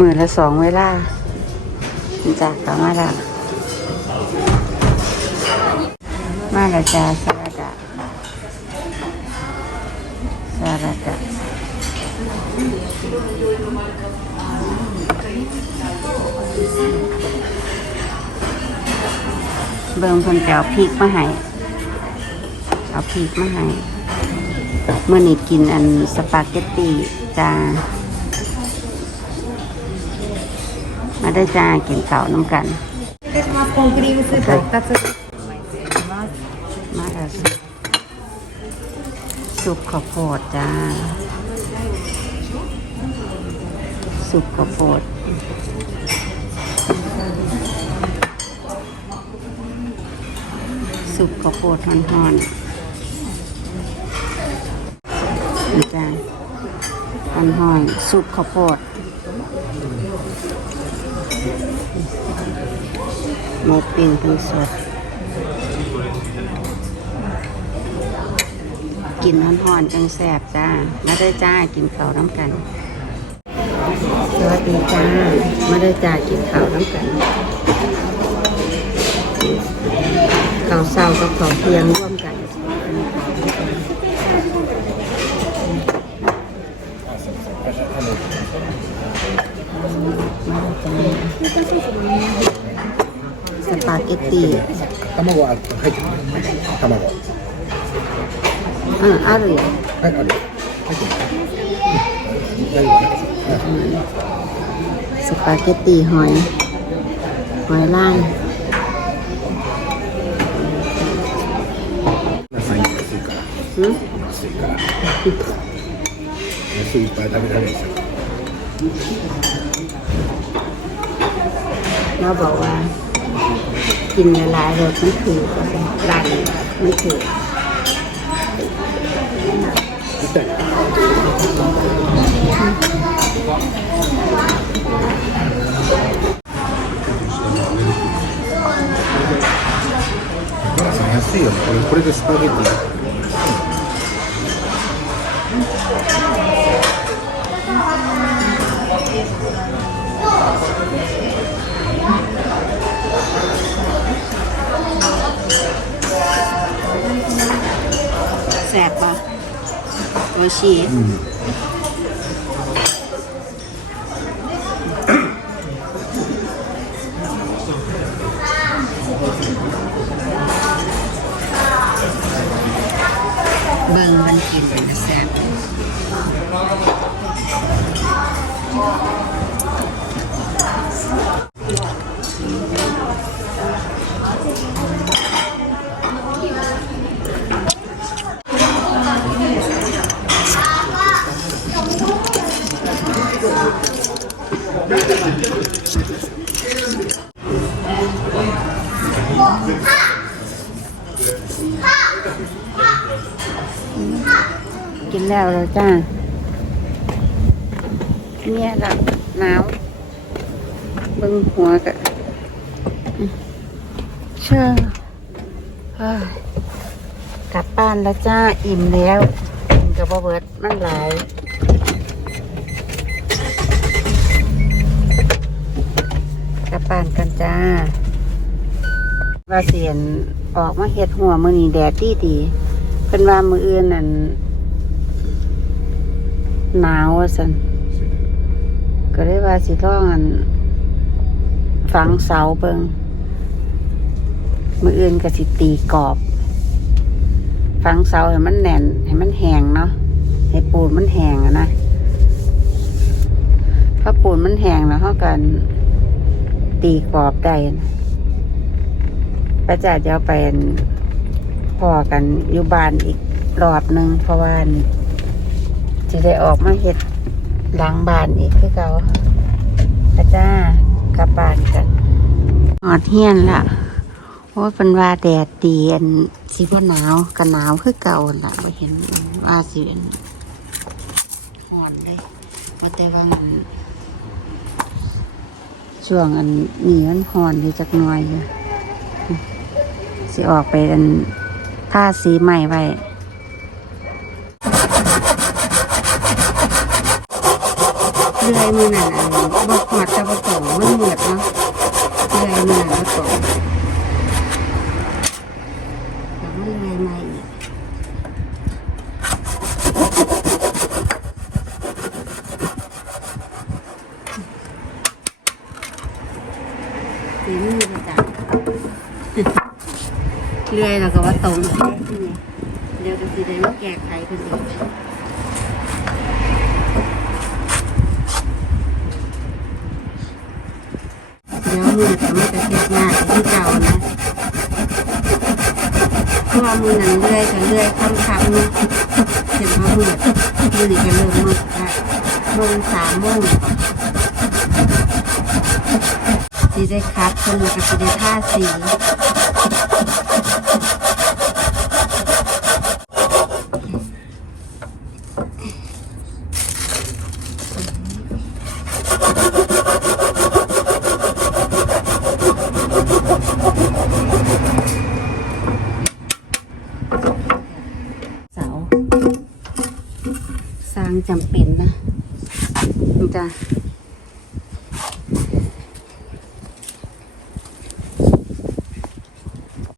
มือละสองเวลาจากกลับมาล้วมาละจ้าสลัดดาสลัดดาเบิ่งคนแปเอาพริกมาให้เอาพริกมาให้เมื่อนี้กินอันสปาเกตตีจ้า มา ได้จ้ากินเสาน้ำกันコンクリームスープを2つ入れます。มาแล้วซุปข้าวโพดจ้าซุปข้าวโพดซุปข้าวโพดห่อนๆจ้าห่อนๆซุปข้าวโพด หมกปิ้งเป็นสด กินห่อนๆจังแสบจ้ามาได้จ้ากินข้าวน้ำกันสวัสดีจ้ามาได้จ้ากินข้าวน้ำกันข้าวเช้ากับข้าวเที่ยงร่วมกันสปาเกต ตี 卵は入ってる卵は อ่าอร่อย いある入ってる大丈夫ね สปาเกตตีหอย หอยล่าง 皆さん安いから หืม 安いから安いいっぱい食べられるんですよ เราบอ กว่า กินหลายๆรสมันถือหลายมันถือ 痛い皆さん安いよねこれこれでスパゲッティ แสบปะตัวชีสเบิ่งมันกินเป็นแสบ กินแล้วเลยจ้า เนี่ยละหนาวเบิ่งหัวกะเชื่อเฮ้ยกลับบ้านแล้วจ้า อิ่มแล้วกินกับบ่เบิดมันหลาย กลับบ้านกันจ้าว่าเสียนออกมาเฮ็ดหัวมือนี่แดดดีดีเป็นว่ามืออื่นนั่นหนาวว่าสันก็เลยว่าสิต้องอันฝังเสาเบิงมืออื่นก็สิตีกรอบ ฝังเสาให้มันแน่น ให้มันแหงเนาะให้ปูนมันแหงอะนะพอปูนมันแหงแล้วเขากัน ตีกรอบได้นะป้าจ๋าจะเอาไปพอกันอยู่บ้านอีกรอบหนึ่งเพราะว่าจะได้ออกมาเห็ดหลังบ้านอีกคือเก่าป้าจ้ากลับบ้านกันหอดเฮียนละโอ้เป็นว่าแดดดีอันสิบ่หนาวกันหนาวคือเก่าละบ่เห็นว่าสิหอนเลยว่าแต่ว่ามัน ช่วงอันนี้มันห่อนอยู่จักหน่อยอยู่สิออกไปอันท่าสีใหม่ไว้เลื่อยมือหนาบอกหอดตะบะตมันเหมือดเนาะเลื่อยมือหนั่นบะตงแล้วมันเลื่อยมาอีก ฝีมือประจักเลื่อยแล้วก็ว่าตรงเดี๋ยวจะสิได้มาแก้ไขกันอีกเดี๋ยวมือจะไม่จะเทียบหน้าที่เก่านะเพราะว่ามือหนังเลื่อยกับเลื่อยคำคับนะเห็นว่ามือมือนี่ก็เริ่มมืดละโมงสามโมง สีได้คัดคนละกับสีได้ท่าสีเสาสร้างจำเป็นนะมันจะ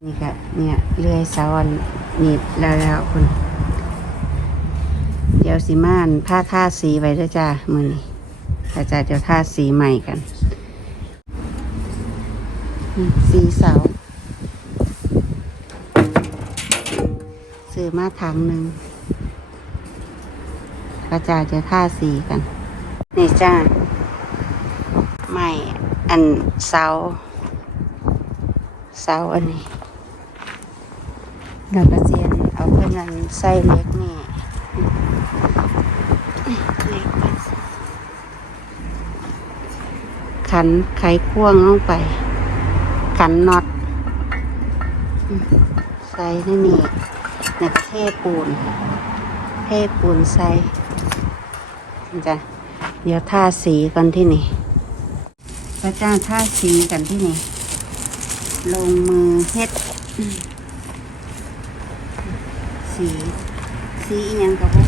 นี่ก็ เนี่ยเลื่อยเสาอันนี่แล้วแล้วคุณเดี๋ยวสีม่านผ้าท่าสีไว้ด้วยจ้ามือนี่อาจารย์เดี๋ยวท่าสีใหม่กัน สีเสาซื้อมาถังหนึ่งกระจายจะท่าสีกันนี่จ้าใหม่อันเสาเสาอันนี้ เราก็เสียนเอาเพื่อนนั้นใส่เล็กนี่เล็กไปขันไขควงลงไป ขันน็อตใส่ที่นี่แล้วก็เทปูน เทปูนใส่จ้ะเดี๋ยวทาสีกันที่นี่พระเจ้าทาสีกันที่นี่ ลงมือเฮ็ด อืมสีสี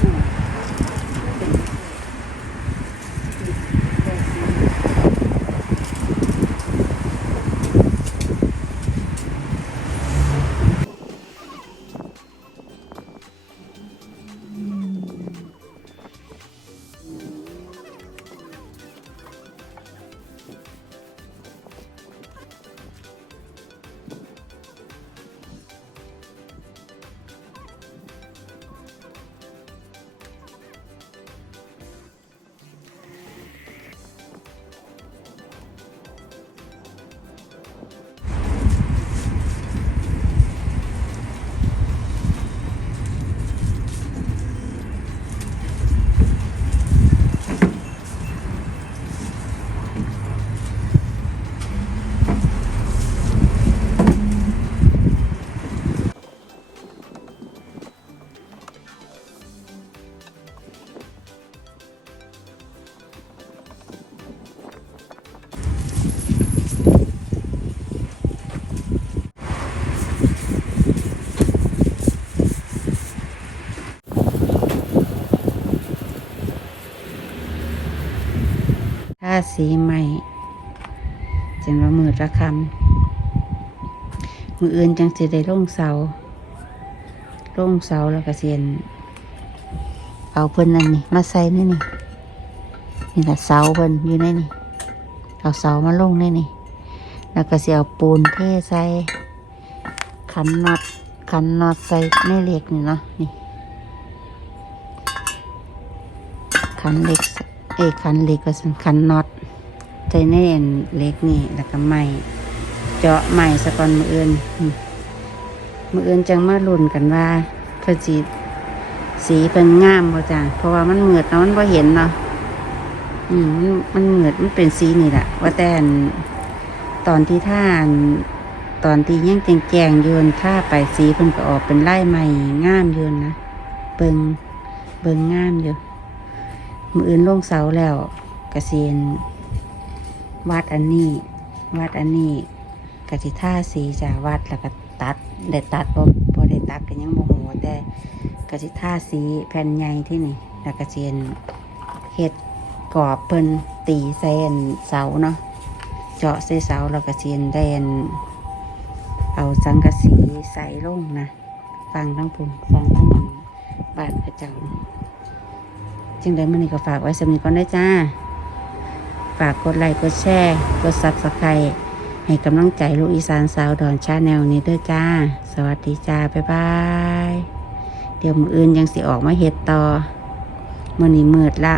สีใหม่จนว่ามือระคำมืออื่นจังสิได้ลงเสาลงเสาแล้วก็เสียนเอาเพิ่นนั่นนี่มาใส่นี่นี่นี่แหละเสาเพิ่นอยู่ในนี่เอาเสามาลงในนี่แล้วก็เสียเอาปูนเทใส่ขันน็อตขันน็อตใส่ในเหล็กนี่เนาะนี่ขันเหล็กเอขันเหล็กก็สำคัญน็อต ใส่ในอันเล็กนี่แล้วก็ไม้เจาะไม้สะกอนมืออื่นมืออื่นจังมาลุ่นกันว่าเพื่อจีสีเป็นงามบ่จ้ะเพราะว่ามันเหมือดเนาะมันบ่เห็นเนาะอืมมันเหมือดมันเป็นสีนี่แหละว่าแต่นตอนที่ท่านตอนที่ยังแจงๆยืนท่าไปสีเพิ่นก็ออกเป็นไล่ใหม่งามยืนนะเบิงเบิงงามอยู่มืออื่นลงเสาแล้วกระเซียน วัดอันนี้วัดอันนี้กสิท่าสีจะวัดแล้วก็ตัดได้ตัดบ่บ่ได้ตัดก็ยังโมโหแต่กสิท่าสีแผ่นใหญ่ที่นี่แล้วกระเซียนเฮ็ดกรอบเพิ่นตีใส่อันเสาเนาะเจาะใส่เสาแล้วก็เสียนแดนเอาสังกะสีใส่ลงนะฟังทั้งปุ่นฟังทั้งบานพระเจ้าจึงได้มันนี่ก็ฝากไว้สำนีก่อนได้จ้า ฝากกดไลค์กดแชร์กดซับสไครต์ให้กำลังใจลูกอีสานสาวดอนชาแนลนี้ด้วยจ้า สวัสดีจ้า บ๊ายบาย เดี๋ยวมืออื่นยังสิออกมาเห็ดต่อมื่อนี้มืดละ